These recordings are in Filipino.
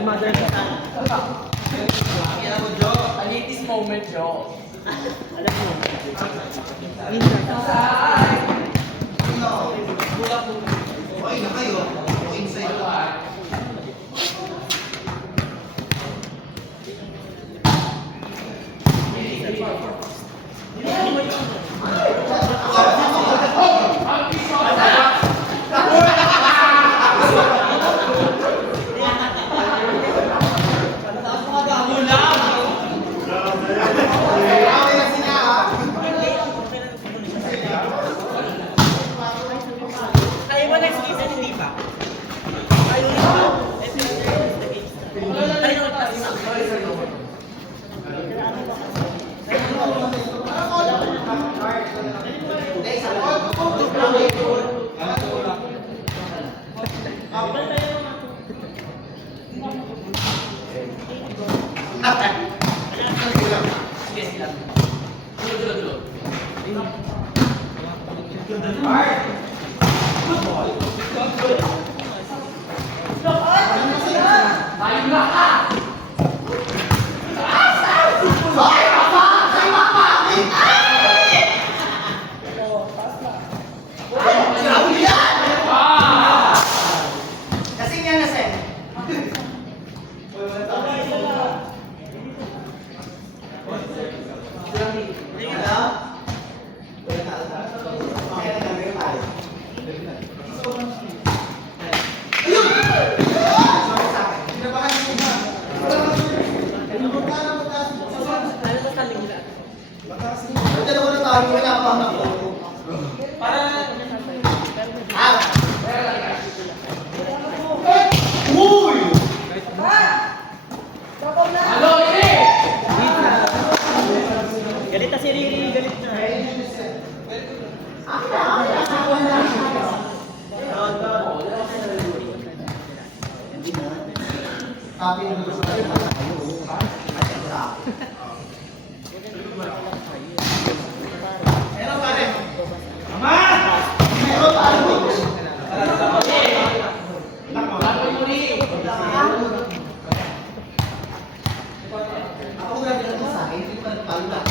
Mother. Latest moment, Joe. Alam mo. Okay na kayo. Inside. Galit na si Riri, galit na. Tapi yung gusto ko yung hello pare. Mama! Hello pare. Ako grabe na sa akin, hindi pa nagpalula.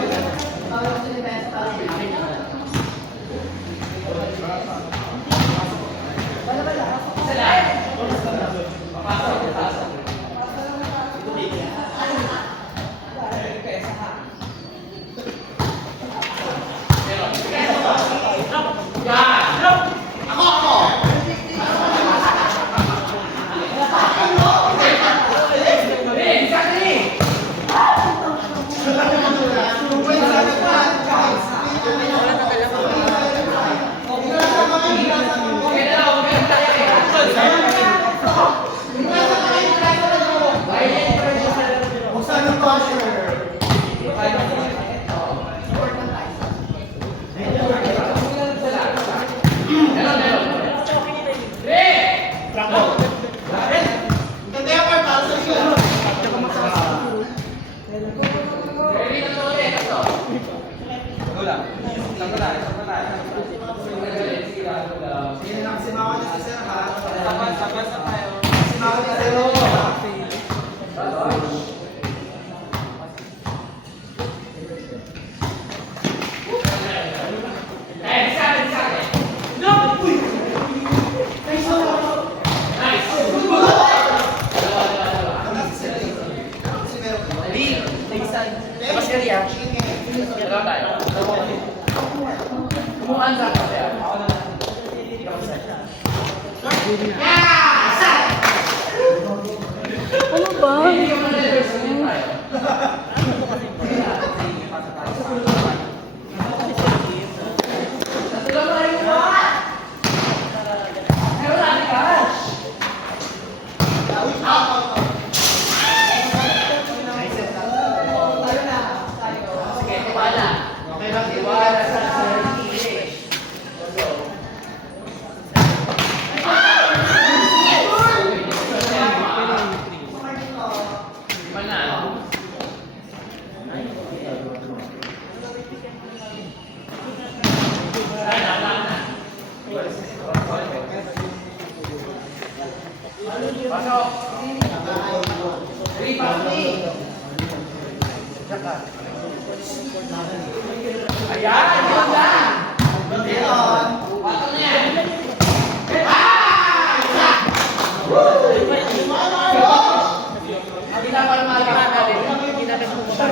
Ano ba? Pasok. Three, pasok. Ayan, yun na. Pasok na yan. Hindi na pala makakakali. Hindi natin pumunta.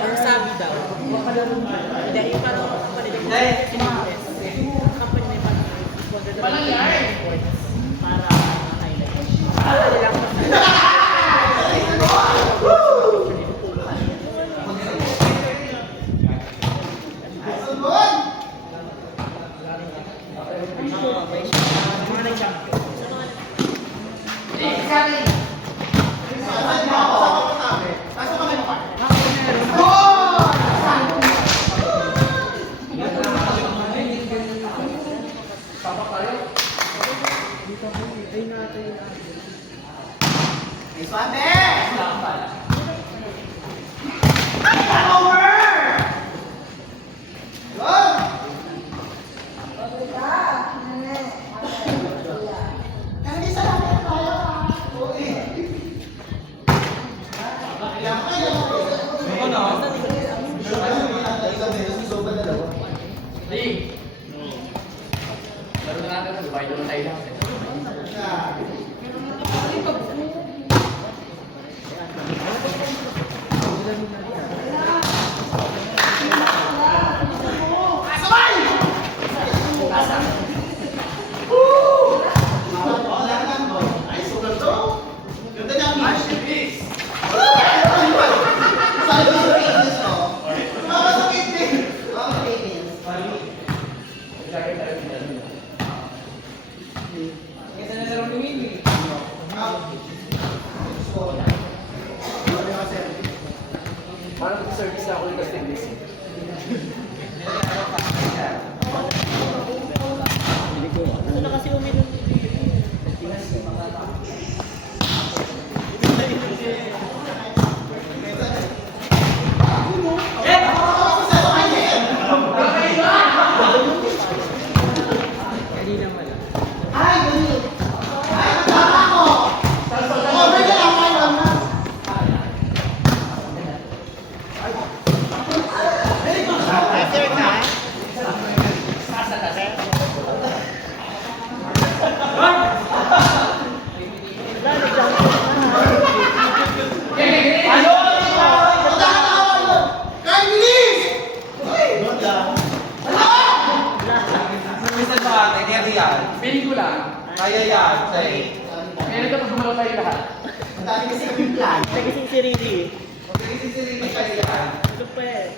Ang sabi daw, hindi, yung parang company na para highlight. Mga nag-champion. Laro na natin, Dubai doon tayo lang. Parang service na ako yung kastingless. Ito na kasi uminom. Feeling ko lang. Kaya yan, say. Meron ka pag gumalaw tayo lahat. Ang dami kasi kaming plan. Nagising si Riri. Mag-isisirili kayo yan. Ito pa eh.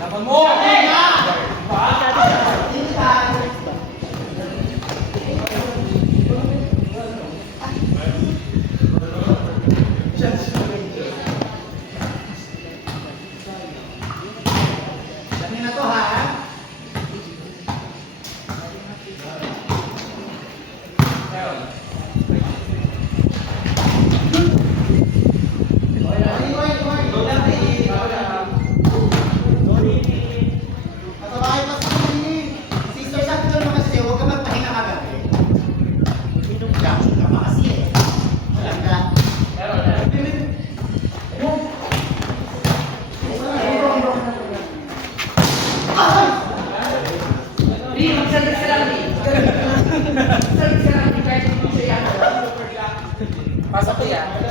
Laban mo! Dami na to ha.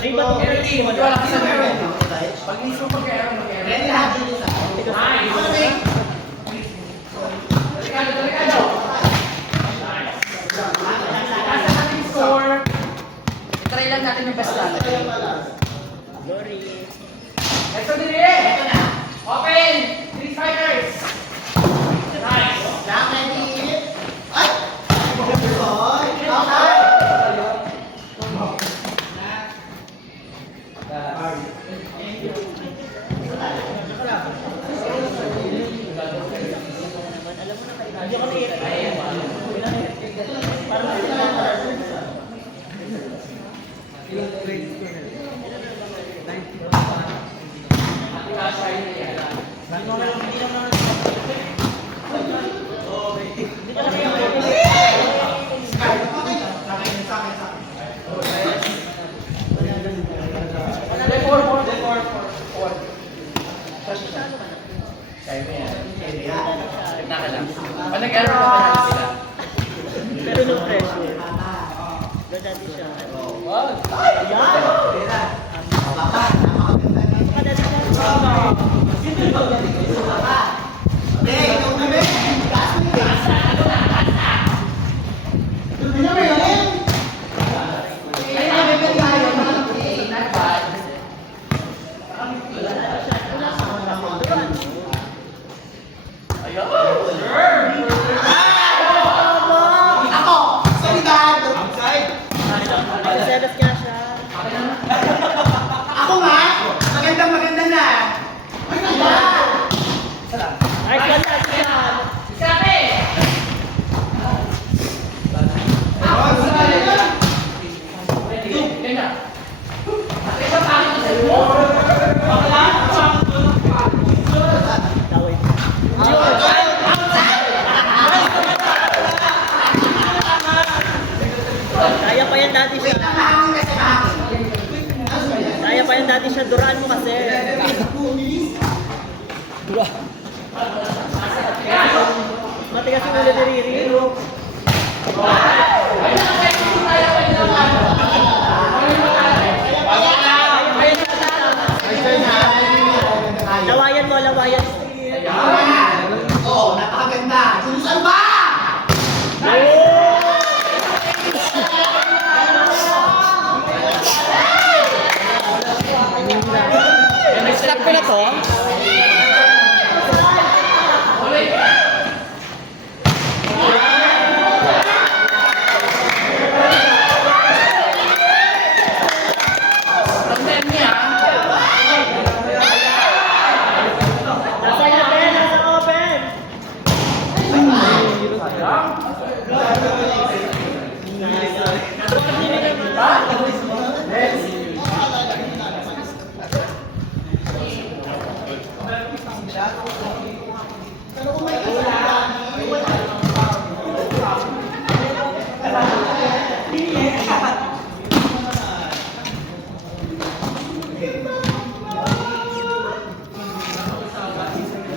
Three ba ito? Energy, magwala ka sa meron. Pag-iis mo pagka-aron, mag-aron. Ready lahat din isa. Nice! Delikado, delikado! Nasa natin score. Try lang natin yung best lang. Glory. Let's go, Dili! Open! 3 strikers! Nice! Lahat ready. Ay! Oy! Okay! Hindi ko na Pag nag-error na pa sila. Pero no pressure. Doon natin siya. Papa, napakaganda na. Hindi, ikaw na ba? Gas mo yun. Hindi na ba yun? Ay, nakabibig tayo. Not bad. Ayun! Ako! Solidad! Outside! Nagselos nga siya. Ako nga! Maganda na! Ay, kaya! Ay, kwan natin siya. Sabi! Yan na. At isa tayo sa iyo. Tawid. Kaya pa yan dati siya. Wait lang, mahangin kasi mahangin. Kaya pa yan dati siya. Duraan mo kasi. Matigas yung ulo ni Riri. Lawayan mo, lawayan. Oo, napakaganda. Julius ba? Stop ko na to. Tandem niya. Nasa open, nasa open. Sayang.